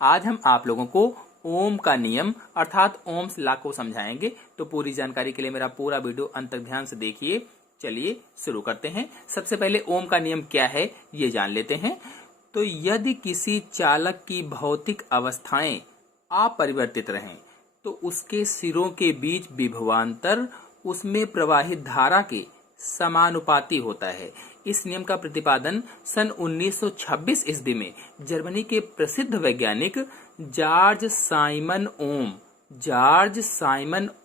आज हम आप लोगों को ओम का नियम अर्थात ओम्स लॉ को समझाएंगे। तो पूरी जानकारी के लिए मेरा पूरा वीडियो अंत तक ध्यान से देखिए। चलिए शुरू करते हैं। सबसे पहले ओम का नियम क्या है ये जान लेते हैं। तो यदि किसी चालक की भौतिक अवस्थाएं अपरिवर्तित रहें तो उसके सिरों के बीच विभवांतर उसमें प्रवाहित धारा के समानुपाती होता है। इस नियम का प्रतिपादन सन 1926 ईस्वी में जर्मनी के प्रसिद्ध वैज्ञानिक जॉर्ज साइमन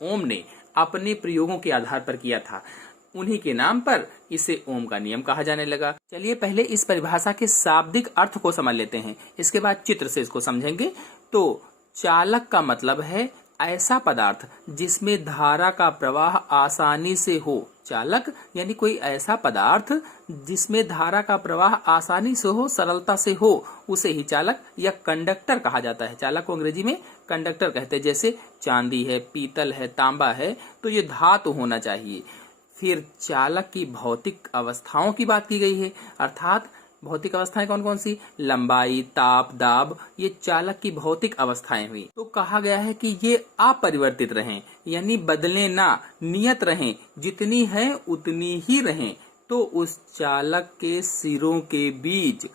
ओम ने अपने प्रयोगों के आधार पर किया था। उन्हीं के नाम पर इसे ओम का नियम कहा जाने लगा। चलिए पहले इस परिभाषा के शाब्दिक अर्थ को समझ लेते हैं, इसके बाद चित्र से इसको समझेंगे। तो चालक का मतलब है ऐसा पदार्थ जिसमें धारा का प्रवाह आसानी से हो। चालक यानी कोई ऐसा पदार्थ जिसमें धारा का प्रवाह आसानी से हो, सरलता से हो, उसे ही चालक या कंडक्टर कहा जाता है। चालक को अंग्रेजी में कंडक्टर कहते हैं। जैसे चांदी है, पीतल है, तांबा है, तो ये धातु होना चाहिए। फिर चालक की भौतिक अवस्थाओं की बात की गई है, अर्थात भौतिक अवस्थाएं कौन कौन सी? लंबाई, ताप, दाब, ये चालक की भौतिक अवस्थाएं हुई। तो कहा गया है कि ये अपरिवर्तित रहें, यानी बदले ना, नियत रहें, जितनी है उतनी ही रहें। तो उस चालक के सिरों के बीच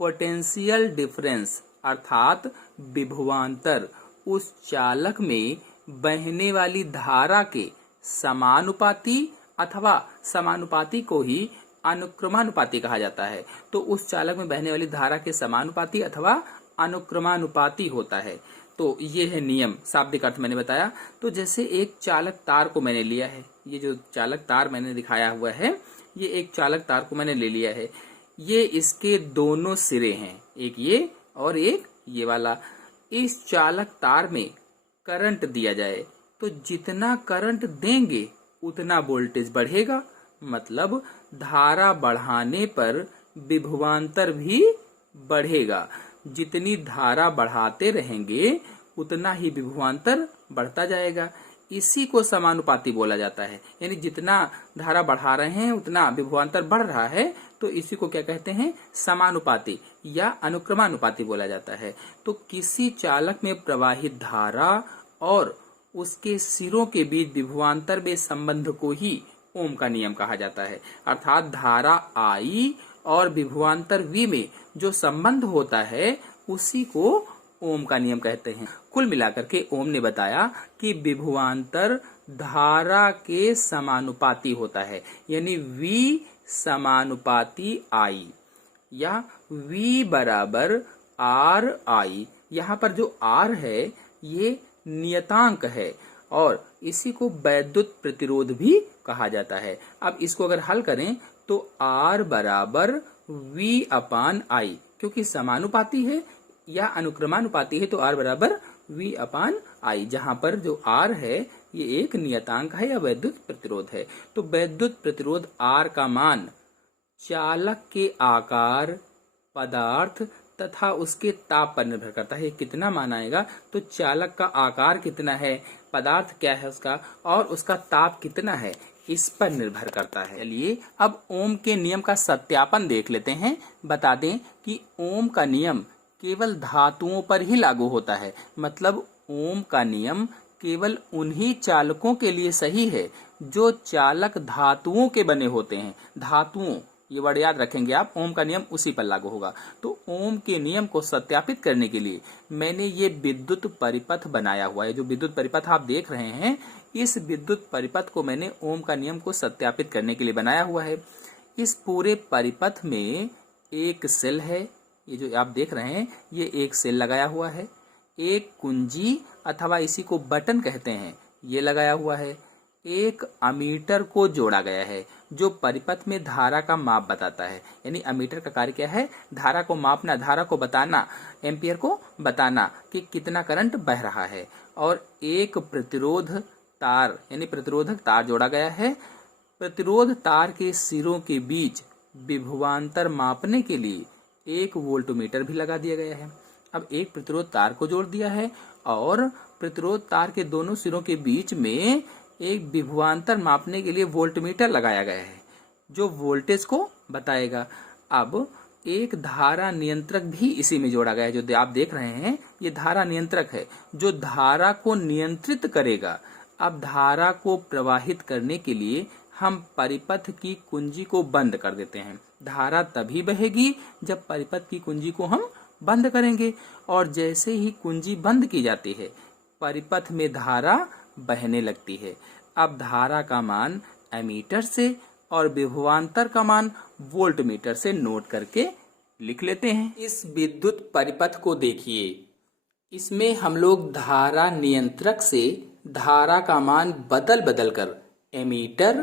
पोटेंशियल डिफरेंस अर्थात विभवांतर उस चालक में बहने वाली धारा के समानुपाती अथवा समानुपाती को ही अनुक्रमानुपाती कहा जाता है। तो उस चालक में बहने वाली धारा के समानुपाती अथवा अनुक्रमानुपाती होता है। तो ये है नियम, शाब्दिक अर्थ मैंने बताया। तो जैसे एक चालक तार को मैंने लिया है, ये जो चालक तार मैंने दिखाया हुआ है, ये एक चालक तार को मैंने ले लिया है। ये इसके दोनों सिरे हैं, एक ये और एक ये वाला। इस चालक तार में करंट दिया जाए तो जितना करंट देंगे उतना वोल्टेज बढ़ेगा, मतलब धारा बढ़ाने पर विभवांतर भी बढ़ेगा। जितनी धारा बढ़ाते रहेंगे उतना ही विभवांतर बढ़ता जाएगा। इसी को समानुपाती बोला जाता है, यानी जितना धारा बढ़ा रहे हैं उतना विभवांतर बढ़ रहा है। तो इसी को क्या कहते हैं? समानुपाती या अनुक्रमानुपाती बोला जाता है। तो किसी चालक में प्रवाहित धारा और उसके सिरों के बीच विभवांतर में संबंध को ही ओम का नियम कहा जाता है। अर्थात धारा I और विभवांतर V में जो संबंध होता है उसी को ओम का नियम कहते हैं। कुल मिलाकर के ओम ने बताया कि विभवांतर धारा के समानुपाती होता है, यानी V समानुपाती I या V बराबर RI। यहाँ पर जो R है ये नियतांक है और इसी को वैद्युत प्रतिरोध भी कहा जाता है। अब इसको अगर हल करें तो R बराबर V अपान I, क्योंकि समानुपाती है या अनुक्रमानुपाती है तो R बराबर V अपान I, जहां पर जो R है ये एक नियतांक है या वैद्युत प्रतिरोध है। तो वैद्युत प्रतिरोध R का मान चालक के आकार, पदार्थ तथा उसके ताप पर निर्भर करता है। कितना मान आएगा? तो चालक का आकार कितना है, पदार्थ क्या है उसका, और उसका ताप कितना है, इस पर निर्भर करता है। चलिए अब ओम के नियम का सत्यापन देख लेते हैं। बता दें कि ओम का नियम केवल धातुओं पर ही लागू होता है, मतलब ओम का नियम केवल उन्हीं चालकों के लिए सही है जो चालक धातुओं के बने होते हैं। धातुओं, ये वर्ड याद रखेंगे आप, ओम का नियम उसी पर लागू होगा। तो ओम के नियम को सत्यापित करने के लिए मैंने ये विद्युत परिपथ बनाया हुआ है। जो विद्युत परिपथ आप देख रहे हैं, इस विद्युत परिपथ को मैंने ओम का नियम को सत्यापित करने के लिए बनाया हुआ है। इस पूरे परिपथ में एक सेल है, ये जो आप देख रहे हैं ये एक सेल लगाया हुआ है। एक कुंजी अथवा इसी को बटन कहते हैं, ये लगाया हुआ है। एक अमीटर को जोड़ा गया है जो परिपथ में धारा का माप बताता है। यानी अमीटर का कार्य क्या है? धारा को मापना, धारा को बताना, एम्पियर को बताना कि कितना करंट बह रहा है। और एक प्रतिरोध तार यानी प्रतिरोधक तार जोड़ा गया है। प्रतिरोध तार के सिरों के बीच विभवांतर मापने के लिए एक वोल्टमीटर भी लगा दिया गया है। अब एक प्रतिरोध तार को जोड़ दिया है और प्रतिरोध तार के दोनों सिरों के बीच में एक विभवांतर मापने के लिए वोल्टमीटर लगाया गया है जो वोल्टेज को बताएगा। अब एक धारा नियंत्रक भी इसी में जोड़ा गया है। जो आप देख रहे हैं ये धारा नियंत्रक है जो धारा को नियंत्रित करेगा। अब धारा को प्रवाहित करने के लिए हम परिपथ की कुंजी को बंद कर देते हैं। धारा तभी बहेगी जब परिपथ की कुंजी को हम बंद करेंगे, और जैसे ही कुंजी बंद की जाती है परिपथ में धारा बहने लगती है। अब धारा का मान एमीटर से और विभवांतर का मान वोल्टमीटर से नोट करके लिख लेते हैं। इस विद्युत परिपथ को देखिए, इसमें हम लोग धारा नियंत्रक से धारा का मान बदल बदल कर एमीटर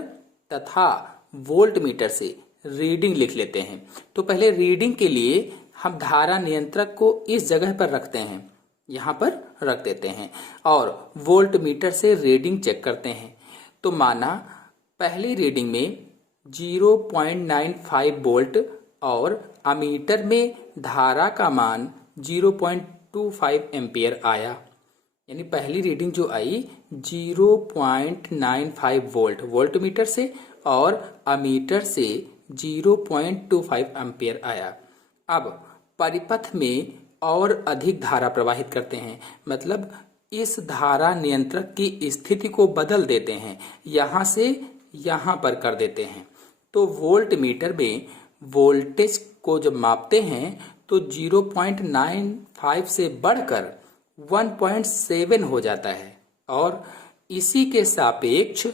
तथा वोल्टमीटर से रीडिंग लिख लेते हैं। तो पहले रीडिंग के लिए हम धारा नियंत्रक को इस जगह पर रखते हैं, यहाँ पर रख देते हैं, और वोल्टमीटर से रीडिंग चेक करते हैं। तो माना पहली रीडिंग में 0.95 वोल्ट और अमीटर में धारा का मान 0.25 एम्पियर आया। यानी पहली रीडिंग जो आई 0.95 वोल्ट वोल्टमीटर से और अमीटर से 0.25 एम्पियर आया। अब परिपथ में और अधिक धारा प्रवाहित करते हैं, मतलब इस धारा नियंत्रक की स्थिति को बदल देते हैं, यहाँ से यहाँ पर कर देते हैं। तो वोल्टमीटर में वोल्टेज को जब मापते हैं तो 0.95 से बढ़कर 1.7 हो जाता है, और इसी के सापेक्ष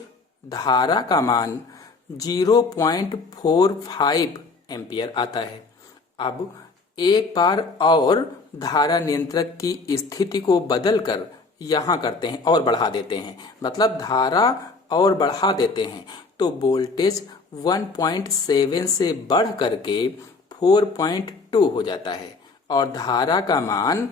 धारा का मान 0.45 एम्पियर आता है। अब एक बार और धारा नियंत्रक की स्थिति को बदलकर यहाँ करते हैं और बढ़ा देते हैं, मतलब धारा और बढ़ा देते हैं, तो वोल्टेज 1.7 से बढ़ करके 4.2 हो जाता है और धारा का मान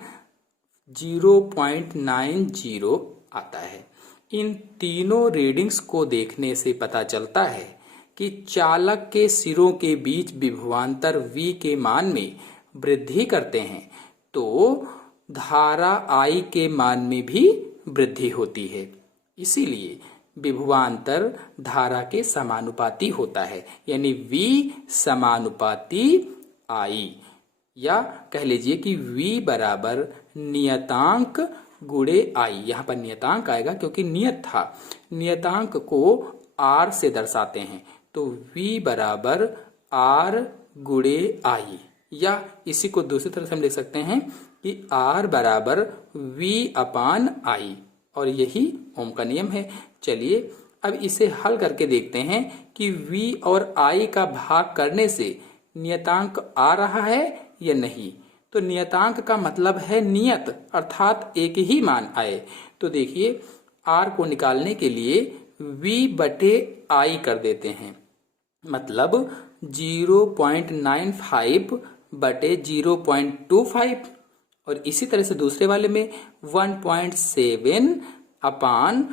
0.90 आता है। इन तीनों रीडिंग्स को देखने से पता चलता है कि चालक के सिरों के बीच विभवांतर V के मान में वृद्धि करते हैं तो धारा I के मान में भी वृद्धि होती है। इसीलिए विभवांतर धारा के समानुपाती होता है, यानी V समानुपाती I, या कह लीजिए कि V बराबर नियतांक गुणे I। यहाँ पर नियतांक आएगा क्योंकि नियत था, नियतांक को R से दर्शाते हैं, तो V बराबर R गुणे I, या इसी को दूसरी तरह से हम लिख सकते हैं कि R बराबर V अपान I, और यही ओम का नियम है। चलिए अब इसे हल करके देखते हैं कि V और I का भाग करने से नियतांक आ रहा है या नहीं। तो नियतांक का मतलब है नियत, अर्थात एक ही मान आए। तो देखिए R को निकालने के लिए V बटे I कर देते हैं, मतलब 0.95 बटे 0.25, और इसी तरह से दूसरे वाले में 1.7 अपान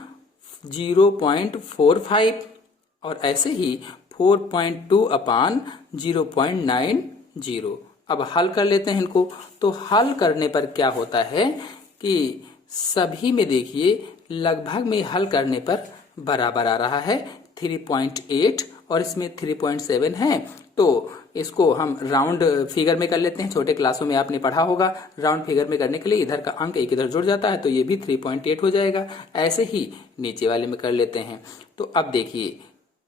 0.45, और ऐसे ही 4.2 अपान 0.90। अब हल कर लेते हैं इनको। तो हल करने पर क्या होता है कि सभी में देखिए लगभग में हल करने पर बराबर आ रहा है 3.8 और इसमें 3.7 है। तो इसको हम राउंड फिगर में कर लेते हैं। छोटे क्लासों में आपने पढ़ा होगा, राउंड फिगर में करने के लिए इधर का अंक एक इधर जुड़ जाता है, तो ये भी 3.8 हो जाएगा। ऐसे ही नीचे वाले में कर लेते हैं। तो अब देखिए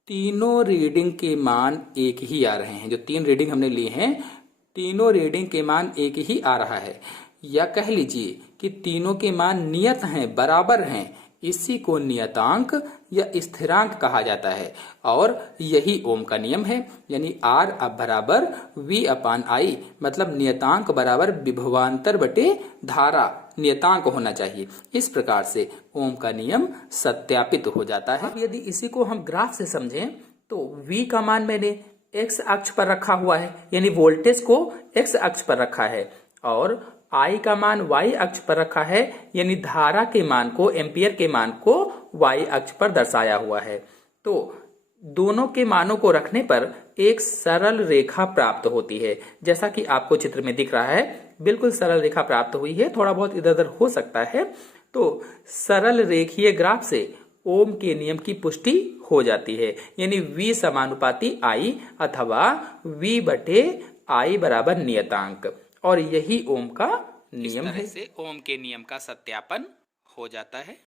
तीनों रीडिंग के मान एक ही आ रहे हैं। जो तीन रीडिंग हमने ली हैं, तीनों रीडिंग के मान एक ही आ रहा है, या कह लीजिए कि तीनों के मान नियत हैं, बराबर हैं। इसी को नियतांक या स्थिरांक कहा जाता है, और यही ओम का नियम है। यानी R अब बराबर V अपान I, मतलब नियतांक बराबर विभवांतर बटे धारा, नियतांक होना चाहिए। इस प्रकार से ओम का नियम सत्यापित हो जाता है। अब यदि इसी को हम ग्राफ से समझें तो V का मान मैंने x अक्ष पर रखा हुआ है, यानी वोल्टेज को x अक्ष पर रखा है, और I का मान y अक्ष पर रखा है, यानी धारा के मान को, एम्पियर के मान को y अक्ष पर दर्शाया हुआ है। तो दोनों के मानों को रखने पर एक सरल रेखा प्राप्त होती है, जैसा कि आपको चित्र में दिख रहा है। बिल्कुल सरल रेखा प्राप्त हुई है, थोड़ा बहुत इधर उधर हो सकता है। तो सरल रेखीय ग्राफ से ओम के नियम की पुष्टि हो जाती है, यानी V समानुपाती I अथवा V बटे I बराबर नियतांक, और यही ओम का नियम है। इस तरह से ओम के नियम का सत्यापन हो जाता है।